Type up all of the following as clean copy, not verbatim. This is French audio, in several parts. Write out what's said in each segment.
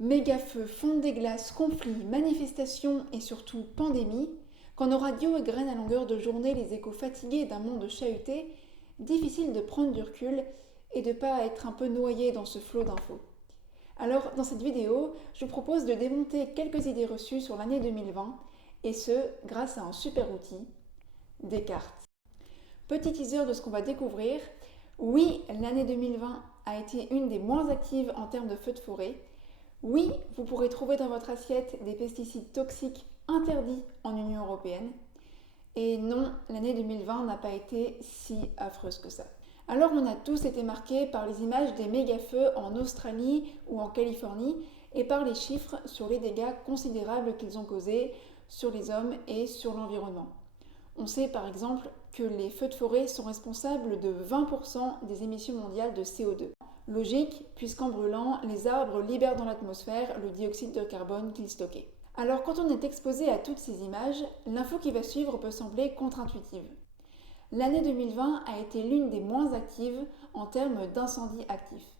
Méga-feux, fonte des glaces, conflits, manifestations et surtout pandémie, quand nos radios égrènent à longueur de journée les échos fatigués d'un monde chahuté, difficile de prendre du recul et de pas être un peu noyé dans ce flot d'infos. Alors, dans cette vidéo, je vous propose de démonter quelques idées reçues sur l'année 2020, et ce, grâce à un super outil, Descartes. Petit teaser de ce qu'on va découvrir. Oui, l'année 2020 a été une des moins actives en termes de feux de forêt. Oui, vous pourrez trouver dans votre assiette des pesticides toxiques interdits en Union européenne. Et non, l'année 2020 n'a pas été si affreuse que ça. Alors on a tous été marqués par les images des méga-feux en Australie ou en Californie et par les chiffres sur les dégâts considérables qu'ils ont causés sur les hommes et sur l'environnement. On sait par exemple que les feux de forêt sont responsables de 20% des émissions mondiales de CO2. Logique, puisqu'en brûlant, les arbres libèrent dans l'atmosphère le dioxyde de carbone qu'ils stockaient. Alors quand on est exposé à toutes ces images, l'info qui va suivre peut sembler contre-intuitive. L'année 2020 a été l'une des moins actives en termes d'incendies actifs.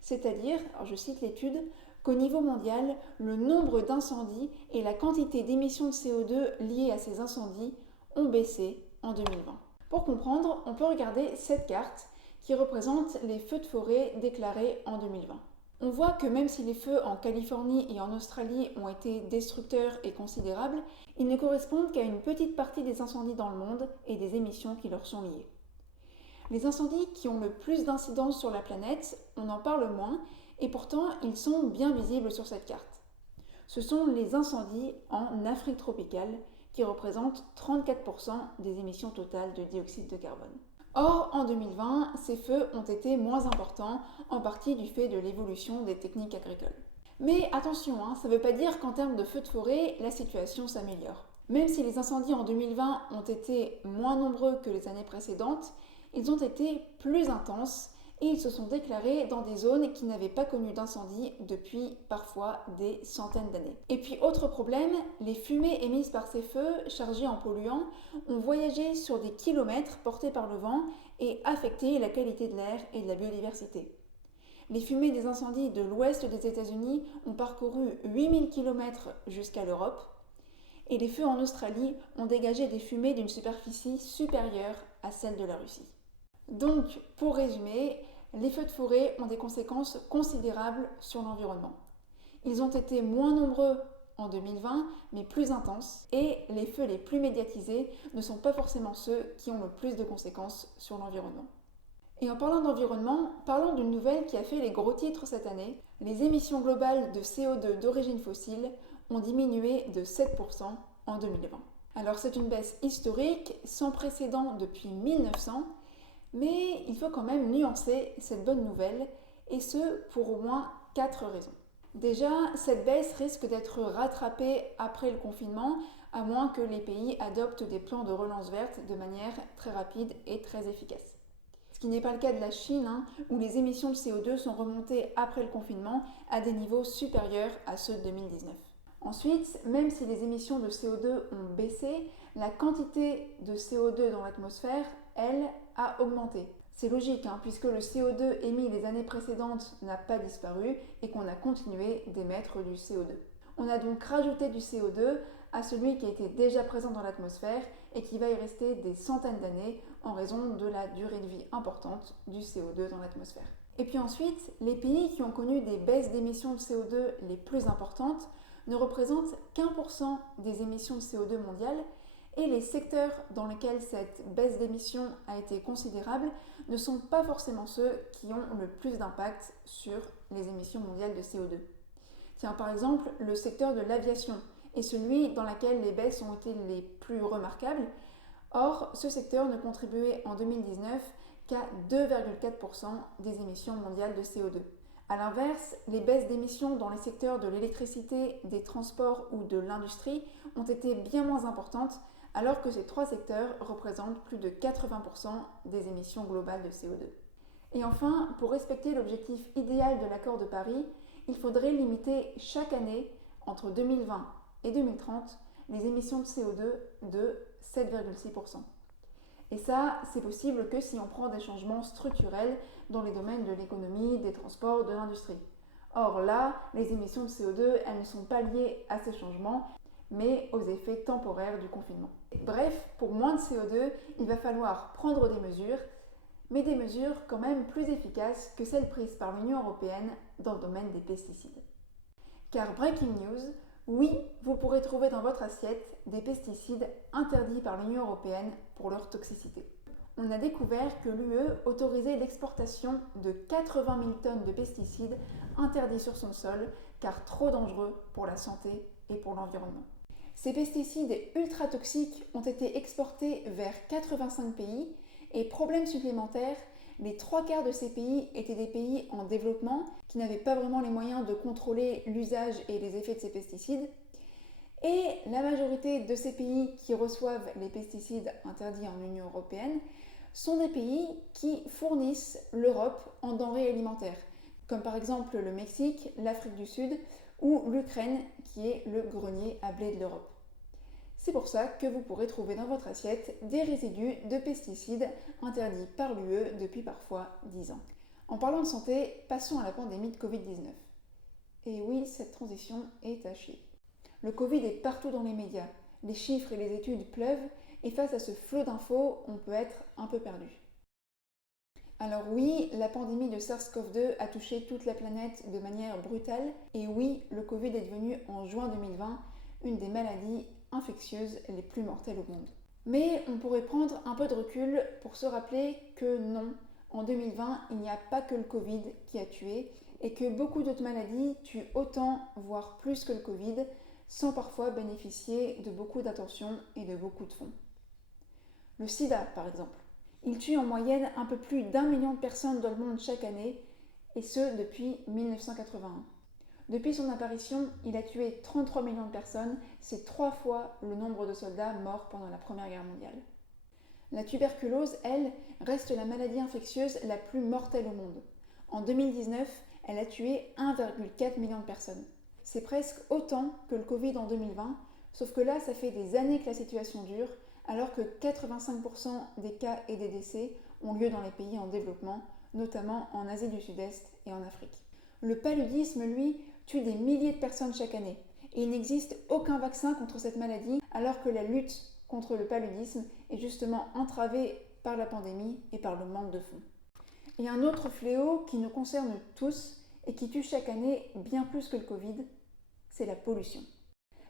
C'est-à-dire, alors je cite l'étude, qu'au niveau mondial, le nombre d'incendies et la quantité d'émissions de CO2 liées à ces incendies ont baissé en 2020. Pour comprendre, on peut regarder cette carte qui représente les feux de forêt déclarés en 2020. On voit que même si les feux en Californie et en Australie ont été destructeurs et considérables, ils ne correspondent qu'à une petite partie des incendies dans le monde et des émissions qui leur sont liées. Les incendies qui ont le plus d'incidence sur la planète, on en parle moins, et pourtant ils sont bien visibles sur cette carte. Ce sont les incendies en Afrique tropicale, qui représentent 34% des émissions totales de dioxyde de carbone. Or, en 2020, ces feux ont été moins importants, en partie du fait de l'évolution des techniques agricoles. Mais attention, ça ne veut pas dire qu'en termes de feux de forêt, la situation s'améliore. Même si les incendies en 2020 ont été moins nombreux que les années précédentes, ils ont été plus intenses et ils se sont déclarés dans des zones qui n'avaient pas connu d'incendie depuis parfois des centaines d'années. Et puis autre problème, les fumées émises par ces feux, chargées en polluants, ont voyagé sur des kilomètres portés par le vent et affecté la qualité de l'air et de la biodiversité. Les fumées des incendies de l'ouest des États-Unis ont parcouru 8000 km jusqu'à l'Europe et les feux en Australie ont dégagé des fumées d'une superficie supérieure à celle de la Russie. Donc, pour résumer, les feux de forêt ont des conséquences considérables sur l'environnement. Ils ont été moins nombreux en 2020, mais plus intenses, et les feux les plus médiatisés ne sont pas forcément ceux qui ont le plus de conséquences sur l'environnement. Et en parlant d'environnement, parlons d'une nouvelle qui a fait les gros titres cette année. Les émissions globales de CO2 d'origine fossile ont diminué de 7% en 2020. Alors c'est une baisse historique, sans précédent depuis 1900, mais il faut quand même nuancer cette bonne nouvelle, et ce pour au moins 4 raisons. Déjà, cette baisse risque d'être rattrapée après le confinement, à moins que les pays adoptent des plans de relance verte de manière très rapide et très efficace. Ce qui n'est pas le cas de la Chine, où les émissions de CO2 sont remontées après le confinement à des niveaux supérieurs à ceux de 2019. Ensuite, même si les émissions de CO2 ont baissé, la quantité de CO2 dans l'atmosphère, elle, a augmenté. C'est logique, puisque le CO2 émis les années précédentes n'a pas disparu et qu'on a continué d'émettre du CO2. On a donc rajouté du CO2 à celui qui était déjà présent dans l'atmosphère et qui va y rester des centaines d'années en raison de la durée de vie importante du CO2 dans l'atmosphère. Et puis ensuite, les pays qui ont connu des baisses d'émissions de CO2 les plus importantes ne représentent qu'1% des émissions de CO2 mondiales, et les secteurs dans lesquels cette baisse d'émissions a été considérable ne sont pas forcément ceux qui ont le plus d'impact sur les émissions mondiales de CO2. Tiens, par exemple, le secteur de l'aviation est celui dans lequel les baisses ont été les plus remarquables. Or, ce secteur ne contribuait en 2019 qu'à 2,4% des émissions mondiales de CO2. A l'inverse, les baisses d'émissions dans les secteurs de l'électricité, des transports ou de l'industrie ont été bien moins importantes, alors que ces trois secteurs représentent plus de 80% des émissions globales de CO2. Et enfin, pour respecter l'objectif idéal de l'accord de Paris, il faudrait limiter chaque année, entre 2020 et 2030, les émissions de CO2 de 7,6%. Et ça, c'est possible que si on prend des changements structurels dans les domaines de l'économie, des transports, de l'industrie. Or là, les émissions de CO2, elles ne sont pas liées à ces changements, mais aux effets temporaires du confinement. Bref, pour moins de CO2, il va falloir prendre des mesures, mais des mesures quand même plus efficaces que celles prises par l'Union européenne dans le domaine des pesticides. Car breaking news, oui, vous pourrez trouver dans votre assiette des pesticides interdits par l'Union européenne pour leur toxicité. On a découvert que l'UE autorisait l'exportation de 80 000 tonnes de pesticides interdits sur son sol, car trop dangereux pour la santé et pour l'environnement. Ces pesticides ultra toxiques ont été exportés vers 85 pays et, problème supplémentaire, les 3/4 de ces pays étaient des pays en développement qui n'avaient pas vraiment les moyens de contrôler l'usage et les effets de ces pesticides. Et la majorité de ces pays qui reçoivent les pesticides interdits en Union européenne sont des pays qui fournissent l'Europe en denrées alimentaires, comme par exemple le Mexique, l'Afrique du Sud ou l'Ukraine qui est le grenier à blé de l'Europe. C'est pour ça que vous pourrez trouver dans votre assiette des résidus de pesticides interdits par l'UE depuis parfois 10 ans. En parlant de santé, passons à la pandémie de Covid-19. Et oui, cette transition est à chier. Le Covid est partout dans les médias, les chiffres et les études pleuvent, et face à ce flot d'infos, on peut être un peu perdu. Alors oui, la pandémie de SARS-CoV-2 a touché toute la planète de manière brutale, et oui, le Covid est devenu en juin 2020 une des maladies infectieuses les plus mortelles au monde. Mais on pourrait prendre un peu de recul pour se rappeler que non, en 2020, il n'y a pas que le Covid qui a tué, et que beaucoup d'autres maladies tuent autant, voire plus que le Covid, sans parfois bénéficier de beaucoup d'attention et de beaucoup de fonds. Le sida, par exemple. Il tue en moyenne un peu plus d'1 million de personnes dans le monde chaque année, et ce depuis 1981. Depuis son apparition, il a tué 33 millions de personnes, c'est 3 fois le nombre de soldats morts pendant la Première Guerre mondiale. La tuberculose, elle, reste la maladie infectieuse la plus mortelle au monde. En 2019, elle a tué 1,4 million de personnes. C'est presque autant que le Covid en 2020, sauf que là, ça fait des années que la situation dure, alors que 85% des cas et des décès ont lieu dans les pays en développement, notamment en Asie du Sud-Est et en Afrique. Le paludisme, lui, tue des milliers de personnes chaque année, et il n'existe aucun vaccin contre cette maladie, alors que la lutte contre le paludisme est justement entravée par la pandémie et par le manque de fonds. Et un autre fléau qui nous concerne tous et qui tue chaque année bien plus que le Covid, c'est la pollution.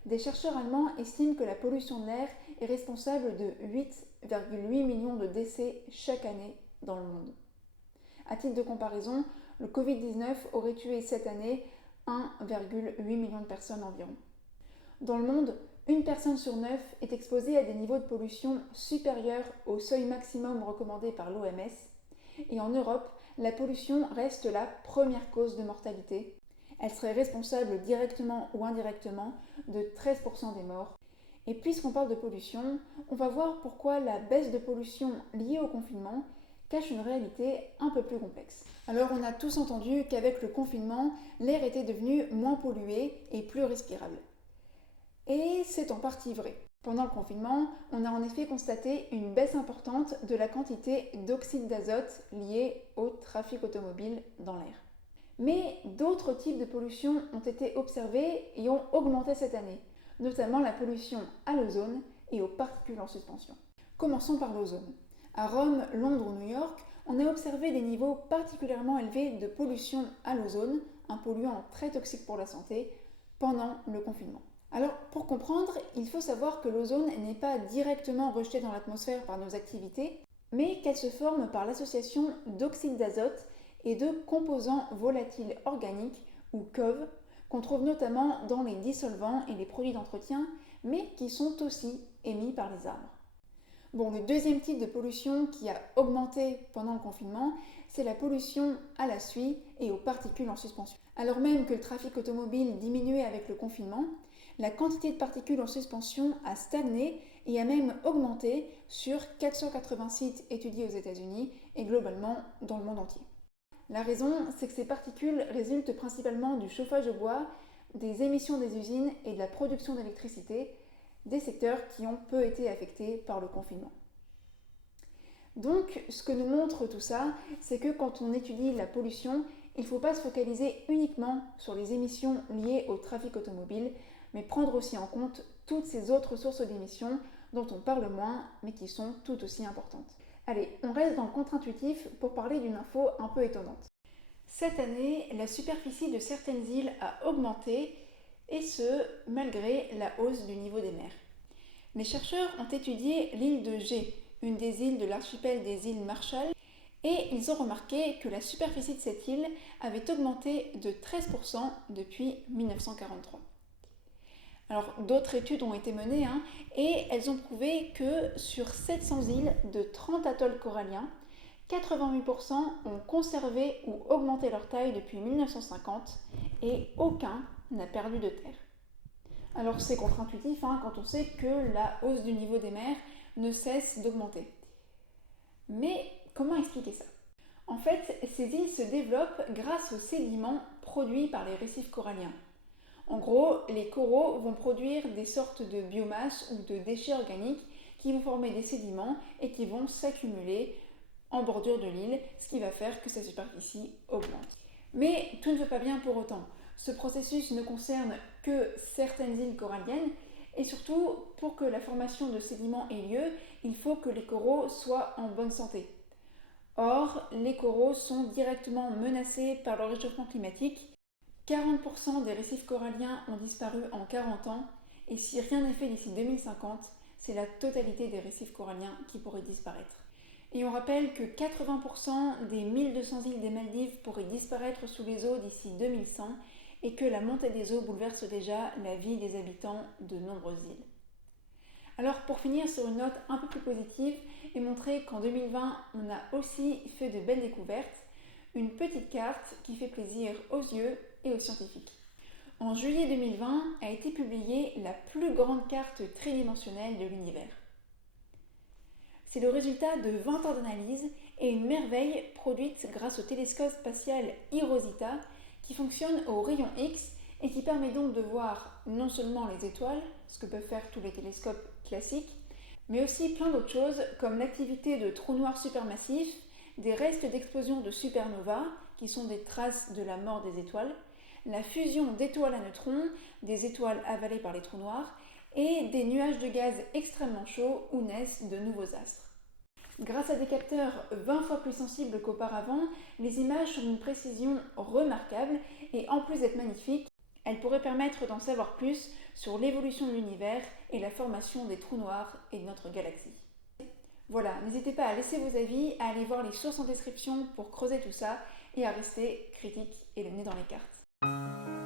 Des chercheurs allemands estiment que la pollution de l'air est responsable de 8,8 millions de décès chaque année dans le monde. À titre de comparaison, le Covid-19 aurait tué cette année 1,8 million de personnes environ. Dans le monde, une personne sur 9 est exposée à des niveaux de pollution supérieurs au seuil maximum recommandé par l'OMS, et en Europe, la pollution reste la première cause de mortalité. Elle serait responsable directement ou indirectement de 13% des morts. Et puisqu'on parle de pollution, on va voir pourquoi la baisse de pollution liée au confinement cache une réalité un peu plus complexe. Alors on a tous entendu qu'avec le confinement, l'air était devenu moins pollué et plus respirable. Et c'est en partie vrai. Pendant le confinement, on a en effet constaté une baisse importante de la quantité d'oxyde d'azote liée au trafic automobile dans l'air. Mais d'autres types de pollution ont été observés et ont augmenté cette année, notamment la pollution à l'ozone et aux particules en suspension. Commençons par l'ozone. À Rome, Londres ou New York, on a observé des niveaux particulièrement élevés de pollution à l'ozone, un polluant très toxique pour la santé, pendant le confinement. Alors, pour comprendre, il faut savoir que l'ozone n'est pas directement rejetée dans l'atmosphère par nos activités, mais qu'elle se forme par l'association d'oxyde d'azote et de composants volatiles organiques, ou COV, qu'on trouve notamment dans les dissolvants et les produits d'entretien, mais qui sont aussi émis par les arbres. Bon, le deuxième type de pollution qui a augmenté pendant le confinement, c'est la pollution à la suie et aux particules en suspension. Alors même que le trafic automobile diminuait avec le confinement, la quantité de particules en suspension a stagné et a même augmenté sur 480 sites étudiés aux États-Unis et globalement dans le monde entier. La raison, c'est que ces particules résultent principalement du chauffage au bois, des émissions des usines et de la production d'électricité, des secteurs qui ont peu été affectés par le confinement. Donc, ce que nous montre tout ça, c'est que quand on étudie la pollution, il ne faut pas se focaliser uniquement sur les émissions liées au trafic automobile, mais prendre aussi en compte toutes ces autres sources d'émissions dont on parle moins, mais qui sont tout aussi importantes. Allez, on reste dans le contre-intuitif pour parler d'une info un peu étonnante. Cette année, la superficie de certaines îles a augmenté, et ce, malgré la hausse du niveau des mers. Les chercheurs ont étudié l'île de Gé, une des îles de l'archipel des îles Marshall, et ils ont remarqué que la superficie de cette île avait augmenté de 13% depuis 1943. Alors d'autres études ont été menées et elles ont prouvé que sur 700 îles de 30 atolls coralliens, 88% ont conservé ou augmenté leur taille depuis 1950 et aucun n'a perdu de terre. Alors c'est contre-intuitif quand on sait que la hausse du niveau des mers ne cesse d'augmenter. Mais comment expliquer ça? En fait, ces îles se développent grâce aux sédiments produits par les récifs coralliens. En gros, les coraux vont produire des sortes de biomasse ou de déchets organiques qui vont former des sédiments et qui vont s'accumuler en bordure de l'île, ce qui va faire que sa superficie augmente. Mais tout ne va pas bien pour autant. Ce processus ne concerne que certaines îles coralliennes et surtout, pour que la formation de sédiments ait lieu, il faut que les coraux soient en bonne santé. Or, les coraux sont directement menacés par le réchauffement climatique. 40% des récifs coralliens ont disparu en 40 ans et si rien n'est fait d'ici 2050, c'est la totalité des récifs coralliens qui pourraient disparaître. Et on rappelle que 80% des 1200 îles des Maldives pourraient disparaître sous les eaux d'ici 2100 et que la montée des eaux bouleverse déjà la vie des habitants de nombreuses îles. Alors pour finir sur une note un peu plus positive et montrer qu'en 2020 on a aussi fait de belles découvertes, une petite carte qui fait plaisir aux yeux et aux scientifiques. En juillet 2020 a été publiée la plus grande carte tridimensionnelle de l'univers. C'est le résultat de 20 ans d'analyse et une merveille produite grâce au télescope spatial eROSITA qui fonctionne au rayon X et qui permet donc de voir non seulement les étoiles, ce que peuvent faire tous les télescopes classiques, mais aussi plein d'autres choses comme l'activité de trous noirs supermassifs, des restes d'explosion de supernovas, qui sont des traces de la mort des étoiles, la fusion d'étoiles à neutrons, des étoiles avalées par les trous noirs, et des nuages de gaz extrêmement chauds où naissent de nouveaux astres. Grâce à des capteurs 20 fois plus sensibles qu'auparavant, les images sont d'une précision remarquable et en plus d'être magnifiques, elles pourraient permettre d'en savoir plus sur l'évolution de l'univers et la formation des trous noirs et de notre galaxie. Voilà, n'hésitez pas à laisser vos avis, à aller voir les sources en description pour creuser tout ça et à rester critique et le nez dans les cartes.